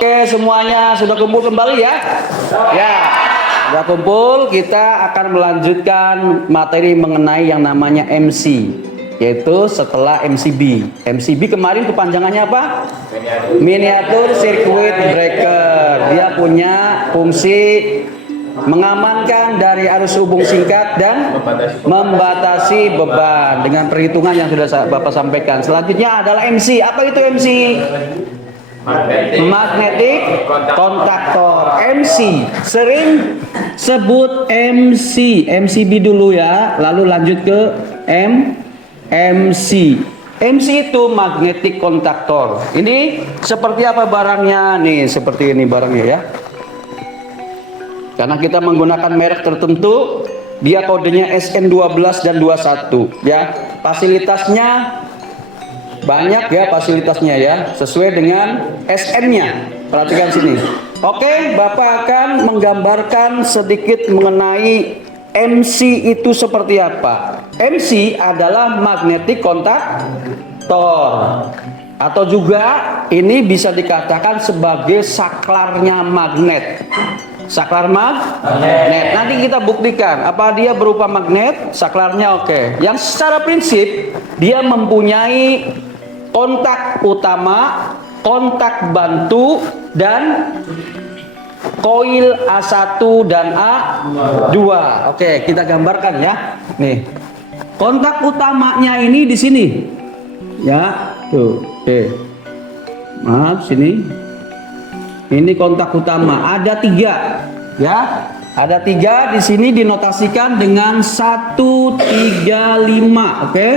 Oke, semuanya sudah kumpul kembali ya? Ya, sudah kumpul. Kita akan melanjutkan materi mengenai yang namanya MC, yaitu setelah MCB. MCB kemarin kepanjangannya apa? Miniatur Circuit Breaker. Dia punya fungsi mengamankan dari arus hubung singkat dan membatasi beban dengan perhitungan yang sudah Bapak sampaikan. Selanjutnya adalah MC. Apa itu MC? Magnetic kontaktor. MC, sering sebut MC. MCB dulu ya, lalu lanjut ke MC. MC itu magnetic kontaktor. Ini seperti apa barangnya? Nih, seperti ini barangnya ya. Karena kita menggunakan merek tertentu, dia kodenya SN12 dan 21 ya. Fasilitasnya banyak ya, fasilitasnya ya, sesuai dengan SN-nya. Perhatikan sini. Oke, Bapak akan menggambarkan sedikit mengenai MC itu seperti apa. MC adalah magnetic kontaktor, atau juga ini bisa dikatakan sebagai saklarnya magnet. Saklar magnet. Nanti kita buktikan apa dia berupa magnet, saklarnya oke. Yang secara prinsip dia mempunyai kontak utama, kontak bantu, dan koil A1 dan A2. Oke, kita gambarkan ya. Nih. Kontak utamanya ini di sini. Ya, tuh. Oke. Maaf, sini. Ini kontak utama. Ada 3. Ya. Ada 3 di sini dinotasikan dengan 135. Oke.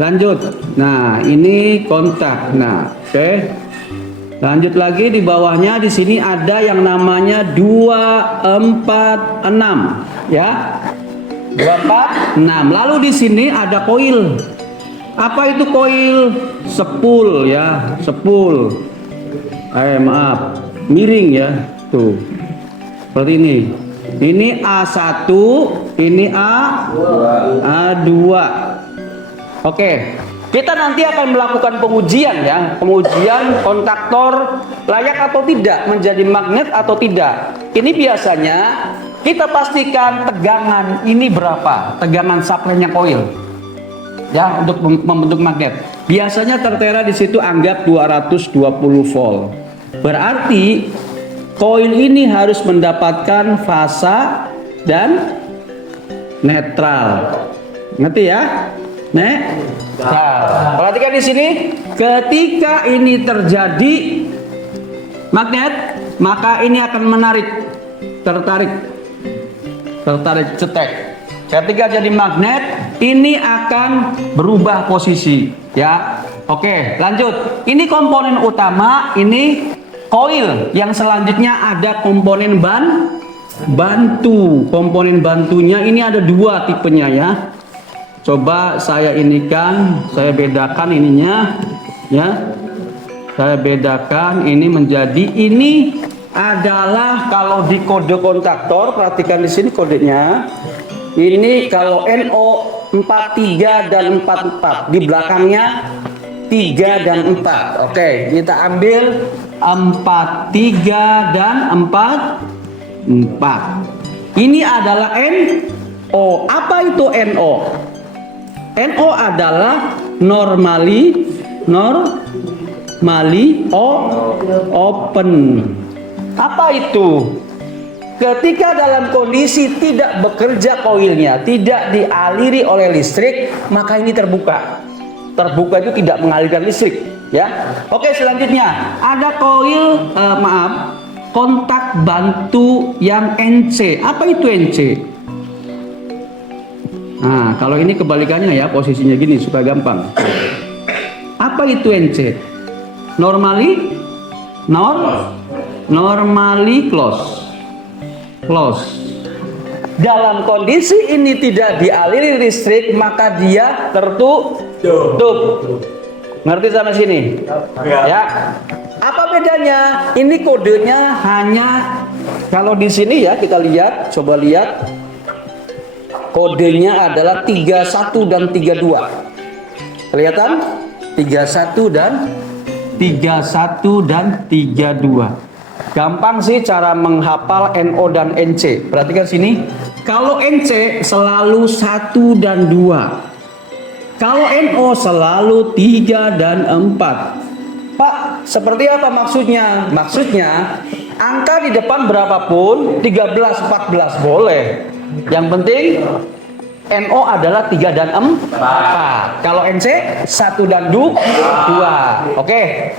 Lanjut. Nah, ini kontak. Nah, oke. Lanjut lagi di bawahnya, di sini ada yang namanya 246 ya. 246. Lalu di sini ada koil. Apa itu koil? Sepul ya, sepul. Maaf, miring ya. Tuh. Seperti ini. Ini A1, ini A2. Oke, kita nanti akan melakukan pengujian ya, pengujian kontaktor layak atau tidak menjadi magnet atau tidak. Ini biasanya kita pastikan tegangan ini berapa, tegangan suplainya koil ya untuk membentuk magnet. Biasanya tertera di situ anggap 220 volt. Berarti koil ini harus mendapatkan fasa dan netral. Ngerti ya? Nah, perhatikan di sini, ketika ini terjadi magnet, maka ini akan menarik, tertarik, cetek. Ketika jadi magnet, ini akan berubah posisi, ya. Oke, lanjut. Ini komponen utama, ini koil. Yang selanjutnya ada komponen bantu. Komponen bantunya ini ada 2 tipenya ya. Coba saya bedakan ininya ya. Saya bedakan ini menjadi, ini adalah kalau di kode kontaktor, perhatikan di sini kodenya. Ini kalau NO 43 dan 44, di belakangnya 3 dan 4. Oke, kita ambil 43 dan 44. Ini adalah NO. Apa itu NO? NO adalah normally open. Apa itu? Ketika dalam kondisi tidak bekerja koilnya, tidak dialiri oleh listrik, maka ini terbuka. Terbuka itu tidak mengalirkan listrik, ya. Oke, selanjutnya ada koil kontak bantu yang NC. Apa itu NC? Nah, kalau ini kebalikannya ya, posisinya gini supaya gampang. Apa itu NC? Normally close. Dalam kondisi ini tidak dialiri listrik, maka dia tertutup. Ngerti sampai sini? Ya. Apa bedanya? Ini kodenya hanya, kalau di sini ya kita lihat, coba lihat. kodenya adalah 31 dan 32. Kelihatan? 31 dan 32. Gampang sih cara menghafal NO dan NC. Perhatikan sini. Kalau NC selalu 1 dan 2. Kalau NO selalu 3 dan 4. Pak, seperti apa maksudnya? Maksudnya angka di depan berapapun, 13, 14 boleh. Yang penting NO adalah 3 dan 4. Kalau NC 1 dan 2. Oke.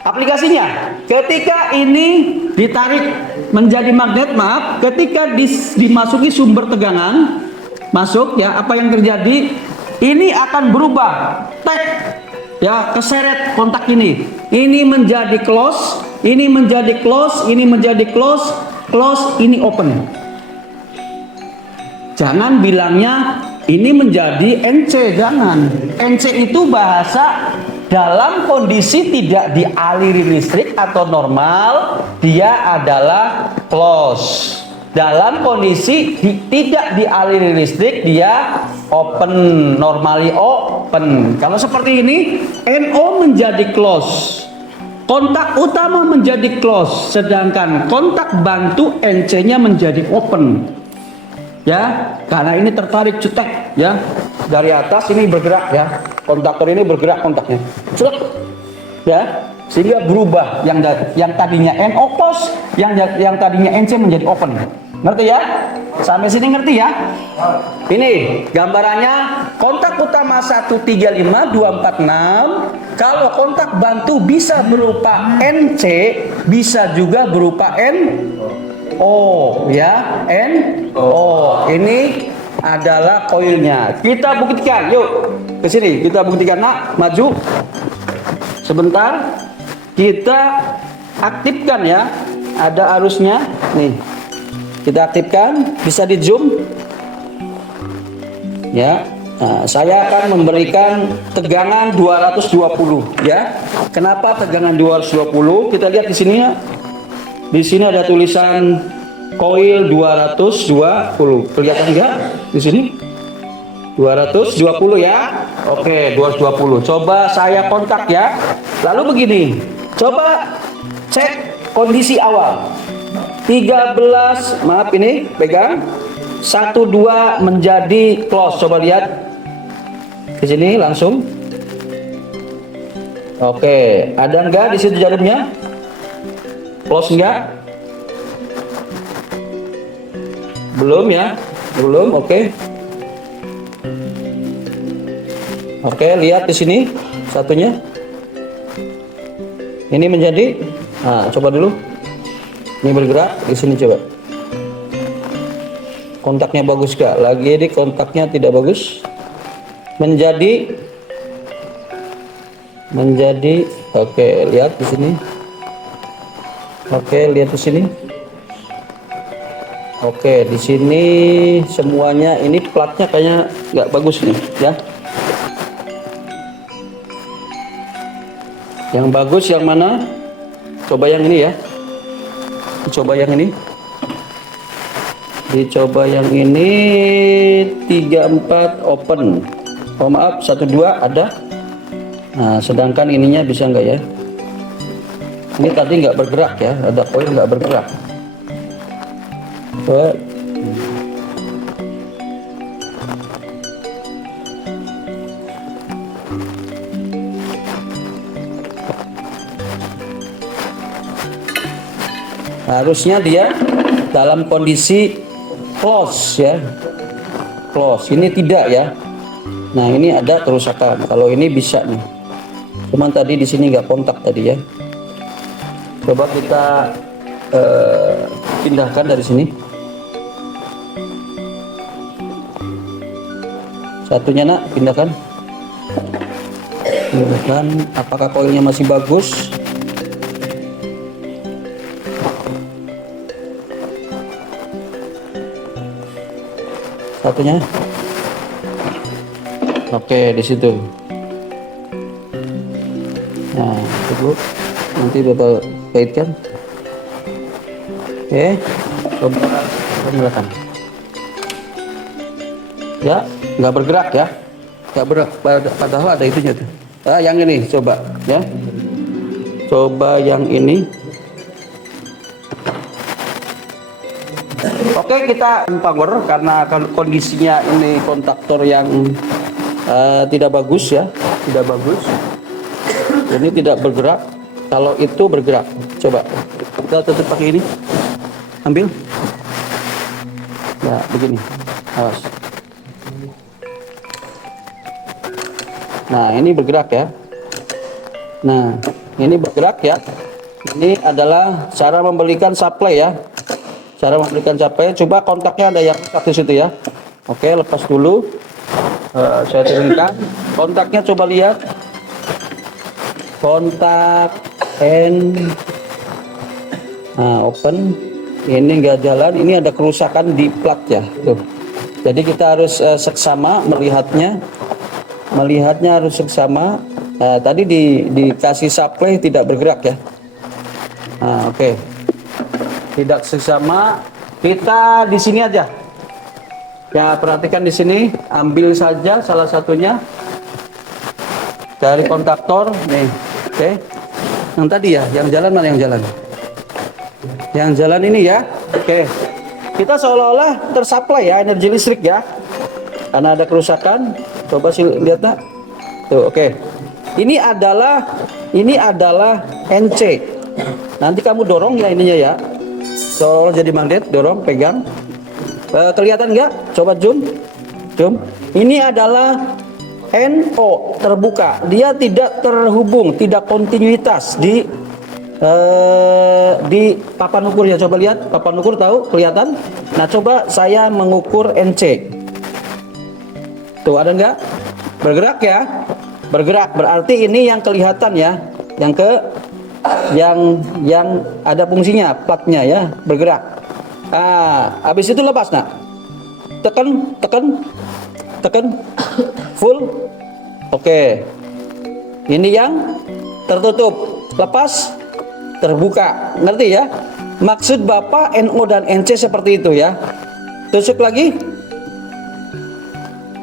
Aplikasinya, ketika ini ditarik menjadi magnet, maaf, ketika dimasuki sumber tegangan, masuk ya, apa yang terjadi? Ini akan berubah, tek, ya, keseret kontak ini. Ini menjadi close, ini menjadi close, ini menjadi close, close, ini open. Jangan bilangnya ini menjadi NC, jangan. NC itu bahasa dalam kondisi tidak dialiri listrik atau normal, dia adalah close. Dalam kondisi tidak dialiri listrik, dia open, normally open. Kalau seperti ini, NO menjadi close, kontak utama menjadi close, sedangkan kontak bantu NC-nya menjadi open. Ya, karena ini tertarik cetek, ya, dari atas ini bergerak, ya, kontaktor ini bergerak kontaknya, cetek, ya, sehingga berubah yang tadinya NO close, yang tadinya NC menjadi open. Ngerti ya? Sampai sini ngerti ya? Ini gambarannya kontak utama 135246. Kalau kontak bantu bisa berupa NC, bisa juga berupa NO, ya, NO. Ini adalah koilnya. Kita buktikan, yuk ke sini. Kita buktikan, nak, maju sebentar. Kita aktifkan ya. Ada arusnya, nih. Kita aktifkan, bisa di zoom ya. Nah, saya akan memberikan tegangan 220 ya. Kenapa tegangan 220? Kita lihat di sini ya. Di sini ada tulisan koil 220. Kelihatan enggak di sini? 220 ya. Oke, 220. Coba saya kontak ya. Lalu begini. Coba cek kondisi awal. 13, maaf ini pegang, 12 menjadi close. Coba lihat di sini langsung. Oke, ada enggak di situ jarumnya? Close enggak? Belum ya? Belum. Oke. Oke, lihat di sini satunya. Ini menjadi, nah, coba dulu. Ini bergerak di sini, coba. Kontaknya bagus gak? Lagi ini kontaknya tidak bagus. Menjadi, oke, lihat di sini. Oke, lihat di sini. Oke, di sini semuanya ini platnya kayaknya nggak bagus nih, ya. Yang bagus yang mana? Coba yang ini ya. Coba yang ini. Dicoba yang ini 34 open. Oh maaf, 12 ada. Nah, sedangkan ininya bisa nggak ya? Ini tadi nggak bergerak ya, ada koil nggak bergerak. Coba. Harusnya dia dalam kondisi close ya, close. Ini tidak ya. Nah, ini ada kerusakan. Kalau ini bisa nih. Cuman tadi di sini nggak kontak tadi ya. Coba kita pindahkan dari sini. Satunya, nak, pindahkan. Pindahkan. Apakah koilnya masih bagus? Satunya. Oke, di situ. Nah, itu nanti Bapak kaitkan. Oke, coba nyalakan. Ya, nggak bergerak ya. Nggak bergerak, padahal ada itunya tuh. Yang ini coba ya. Coba yang ini. Oke, kita power karena kondisinya ini kontaktor yang tidak bagus ya, tidak bagus. Ini tidak bergerak. Kalau itu bergerak, coba kita tutup pakai ini. Ambil. Ya, begini. Awas. Nah, ini bergerak ya. Nah, ini bergerak ya. Ini adalah cara membalikan supply ya. Cara memberikan supply. Coba kontaknya ada yang di situ ya. Oke, lepas dulu. Saya turunkan. Kontaknya coba lihat. Kontak N. Nah, open. Ini enggak jalan. Ini ada kerusakan di plat ya. Tuh. Jadi kita harus seksama melihatnya. Melihatnya harus seksama. Nah, tadi dikasih supply tidak bergerak ya. Nah, oke. Tidak seksama. Kita di sini aja. Ya, perhatikan di sini. Ambil saja salah satunya dari kontaktor nih. Oke. Yang tadi ya, yang jalan mana yang jalan? Yang jalan ini ya. Oke. Kita seolah-olah tersuplai ya energi listrik ya. Karena ada kerusakan. Coba sih lihat nak. Tuh, oke. Ini adalah NC. Nanti kamu dorong ya ininya ya. Seolah-olah jadi magnet, dorong, pegang. Kelihatan nggak? Coba zoom. Zoom. Ini adalah NO terbuka. Dia tidak terhubung, tidak kontinuitas di papan ukurnya. Coba lihat papan ukur, tahu kelihatan. Nah, coba saya mengukur NC. Tuh, ada nggak? Bergerak ya? Bergerak. Berarti ini yang kelihatan ya. Yang ada fungsinya, platnya ya, bergerak. Habis itu lepas nak. Tekan full. Oke. Ini yang tertutup. Lepas, terbuka. Ngerti ya? Maksud Bapak NO dan NC seperti itu ya. Tusuk lagi.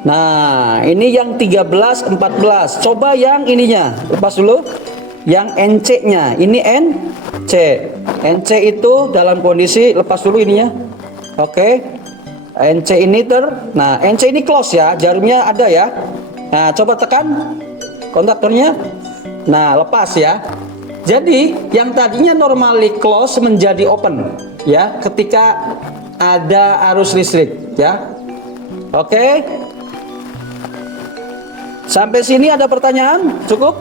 Nah, ini yang 13, 14. Coba yang ininya. Lepas dulu. Yang NC-nya. Ini NC. NC itu dalam kondisi, lepas dulu ininya. Oke. NC ini nah, NC ini close ya. Jarumnya ada ya. Nah, coba tekan kontaktornya. Nah, lepas ya. Jadi, yang tadinya normally close menjadi open ya ketika ada arus listrik ya. Oke. Sampai sini ada pertanyaan? Cukup?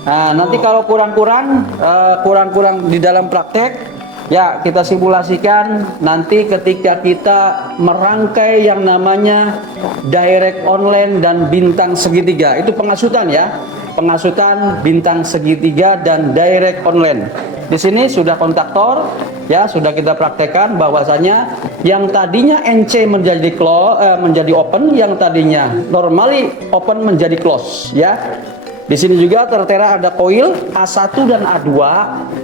Nah, nanti kalau kurang-kurang di dalam praktek, ya kita simulasikan nanti ketika kita merangkai yang namanya direct online dan bintang segitiga. Itu pengasutan ya, pengasutan bintang segitiga dan direct online. Di sini sudah kontaktor, ya sudah kita praktekkan bahwasanya yang tadinya NC menjadi menjadi open, yang tadinya normally open menjadi close, ya. Di sini juga tertera ada koil A1 dan A2.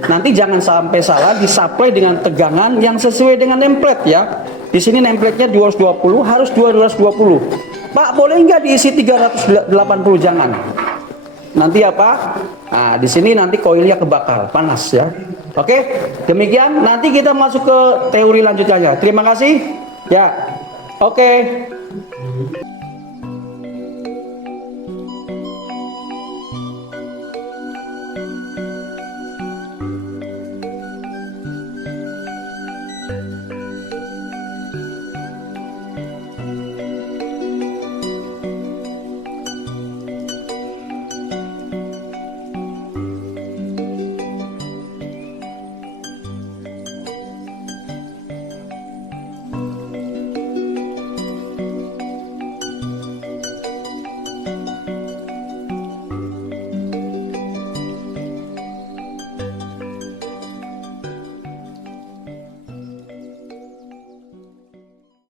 Nanti jangan sampai salah disuplai dengan tegangan yang sesuai dengan nameplate ya. Di sini nameplate-nya 220, harus 220. Pak, boleh nggak diisi 380? Jangan. Nanti apa? Nah, di sini nanti koilnya kebakar, panas ya. Oke, demikian. Nanti kita masuk ke teori lanjutannya. Terima kasih. Ya. Oke.